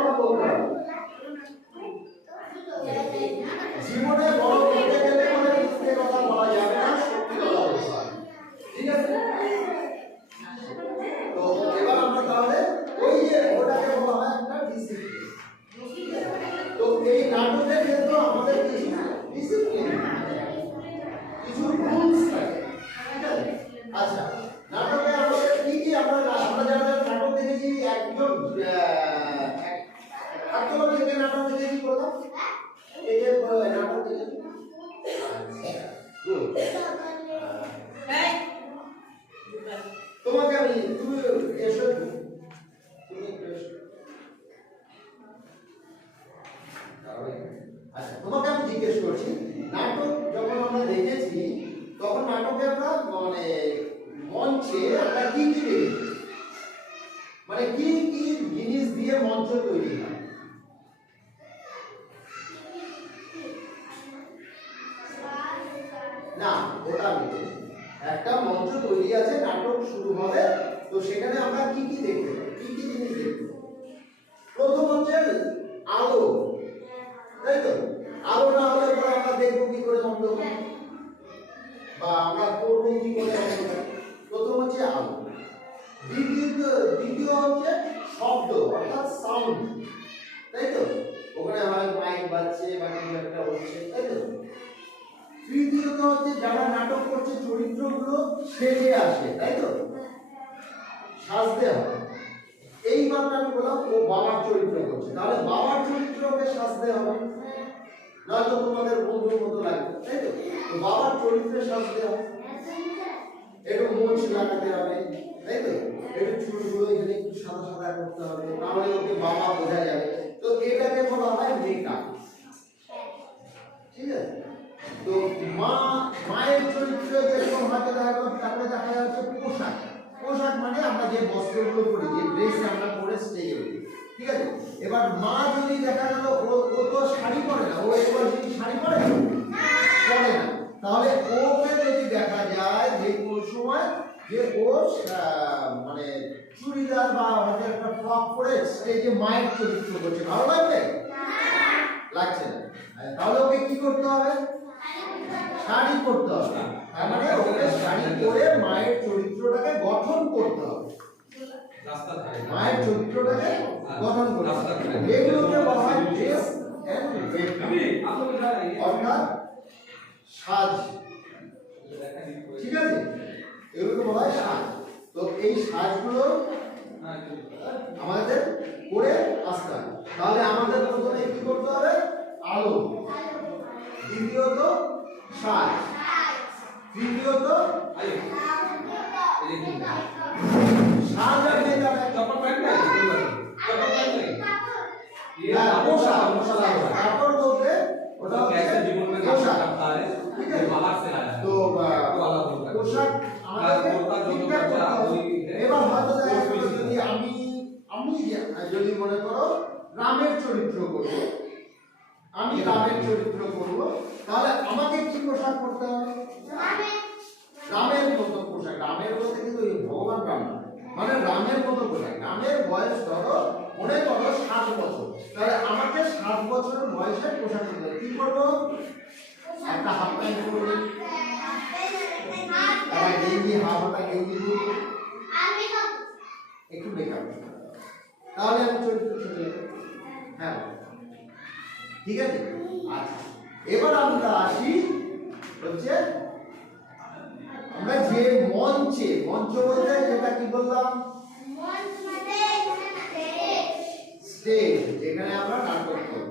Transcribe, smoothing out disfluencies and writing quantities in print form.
কথা বলতে হবে। জীবনে বড় করতে গেলে মানে মিথ্যে কথা বলা যাবে না, সত্যি কথা বলতে হবে। ঠিক আছে? তো এবার আমরা তাহলে ওই যে ওটাকে বলা হয় একটা ডিসিপ্লিন। তো এই নাটকের ক্ষেত্রে আমাদের কিছু ডিসিপ্লিন, কিছু রুলস থাকে। ঠিক আছে? আচ্ছা, নাটকে আমাদের কি কি আমরা যারা নাটক দেখেছি একজন একজন থেকে নাটক দেখেছি বললাম, এই যে নাটক দেখেছি। আচ্ছা, গুড। তোমাকে আমি তুমি এসো, তুমি এসো। আচ্ছা, তোমাকে আমি জিজ্ঞেস করছি, নাটক যখন আমরা দেখেছি তখন নাটকে আমরা মানে মঞ্চে আমরা কি কি দেখেছি, মানে কি কি জিনিস দিয়ে মঞ্চ তৈরি হয়? না, ওটা আমি একটা মঞ্চ তৈরি আছে, নাটক শুরু হবে, তো সেখানে আমরা কি কি দেখতে পাই, কি কি জিনিস দেখতে পাই? প্রথম হচ্ছে আলো, তাই তো? আলো না হলে পরে আমরা দেখবো কি করে অন্ধকার, বা আমরা করবো কি করে অন্ধকার? প্রথম হচ্ছে আলো। দ্বিতীয় হচ্ছে শব্দ, অর্থাৎ সাউন্ড, তাই তো? ওখানে হয় মাইক বাজছে বা কিছু একটা হচ্ছে, তাই তো? তৃতীয়ত হচ্ছে যারা নাটক করছে চরিত্রগুলো সেজে আসে, তাই তো? সাজতে হয়। এইবার আমি বললাম ও বাবার চরিত্র করছে, তাহলে বাবার চরিত্রকে সাজতে হবে, নয়তো তোমাদের বন্ধুর মতো লাগবে, তাই তো? তো বাবার চরিত্রে সাজতে হবে, একটু মোচ লাগাতে হবে, তাই তো? একটু চুলগুলো এখানে একটু সাদা সাদা করতে হবে, তাহলে ওকে বাবা বোঝা যাবে। তো এটাকে বলা হয় মেকআপ। ঠিক আছে? তো মায়ের চরিত্র যেরকম হয়তো তারপরে দেখা যাচ্ছে পোশাক। পোশাক মানে আমরা যে বস্ত্রগুলো পরি, যে ড্রেস আমরা পরে স্টেজে উঠি, ঠিক আছে? এবার মা যদি দেখা গেল ও তো শাড়ি পরে না, ও এবার যদি শাড়ি পরে পরে না, তাহলে ওকে যদি দেখা যায় যে কোন সময় যে ও মানে চুড়িদার বা হয়তো একটা ফ্রক পরে স্টেজে মায়ের চরিত্র করছে, ভালো লাগবে? লাগছে না। তাহলে ওকে কি করতে হবে? শাড়ি পরতে হবে। তার মানে ওকে শাড়ি পরে মায়ের চরিত্রটাকে গঠন করতে হবে, মায়ের চরিত্রটাকে গঠন করতে হবে। এগুলোকে বলা হয় ড্রেস এন্ড মেকআপ, অর্থাৎ সাজ। ঠিক আছে? এগুলোকে বলা হয় সাজ। তো এই সাজগুলো আমাদের করে আসতে হবে। তাহলে আমাদের প্রথমে কি করতে হবে? আলো, দ্বিতীয়ত সাজ, তৃতীয়ত সাজ আর মেকআপ। কাপড় বলতে ওটা পোশাক। ঠিক আছে? তো পোশাক আমাদের ঠিকঠাক করতে হবে। এবার হয়তো যদি আমি যদি মনে করো রামের চরিত্র করব, আমি রামের চরিত্র করব, তাহলে আমাকে কি পোশাক পরতে হবে? রামের মতো পোশাক। রামের বলতে কিন্তু ভগবান রাম না, মানে রামের মতো পোশাক। রামের বয়স ধরো মনে করো 7 বছর, তাহলে আমাকে 7 বছরের বয়সের পোশাক পরতে হবে। কি করব? একটা হাফ প্যান্ট পরব, আবার গেঞ্জি, হাফ হাতা গেঞ্জি পরব, একটু মেকআপ, তাহলে আমি চরিত্র চলে যাব। হ্যাঁ, ঠিক আছে? আচ্ছা, এবার আমরা আসি হচ্ছে আমরা যে মঞ্চে, মঞ্চ বলতে যেটা কি বললাম? স্টেজ, যেখানে আমরা নাটক করব।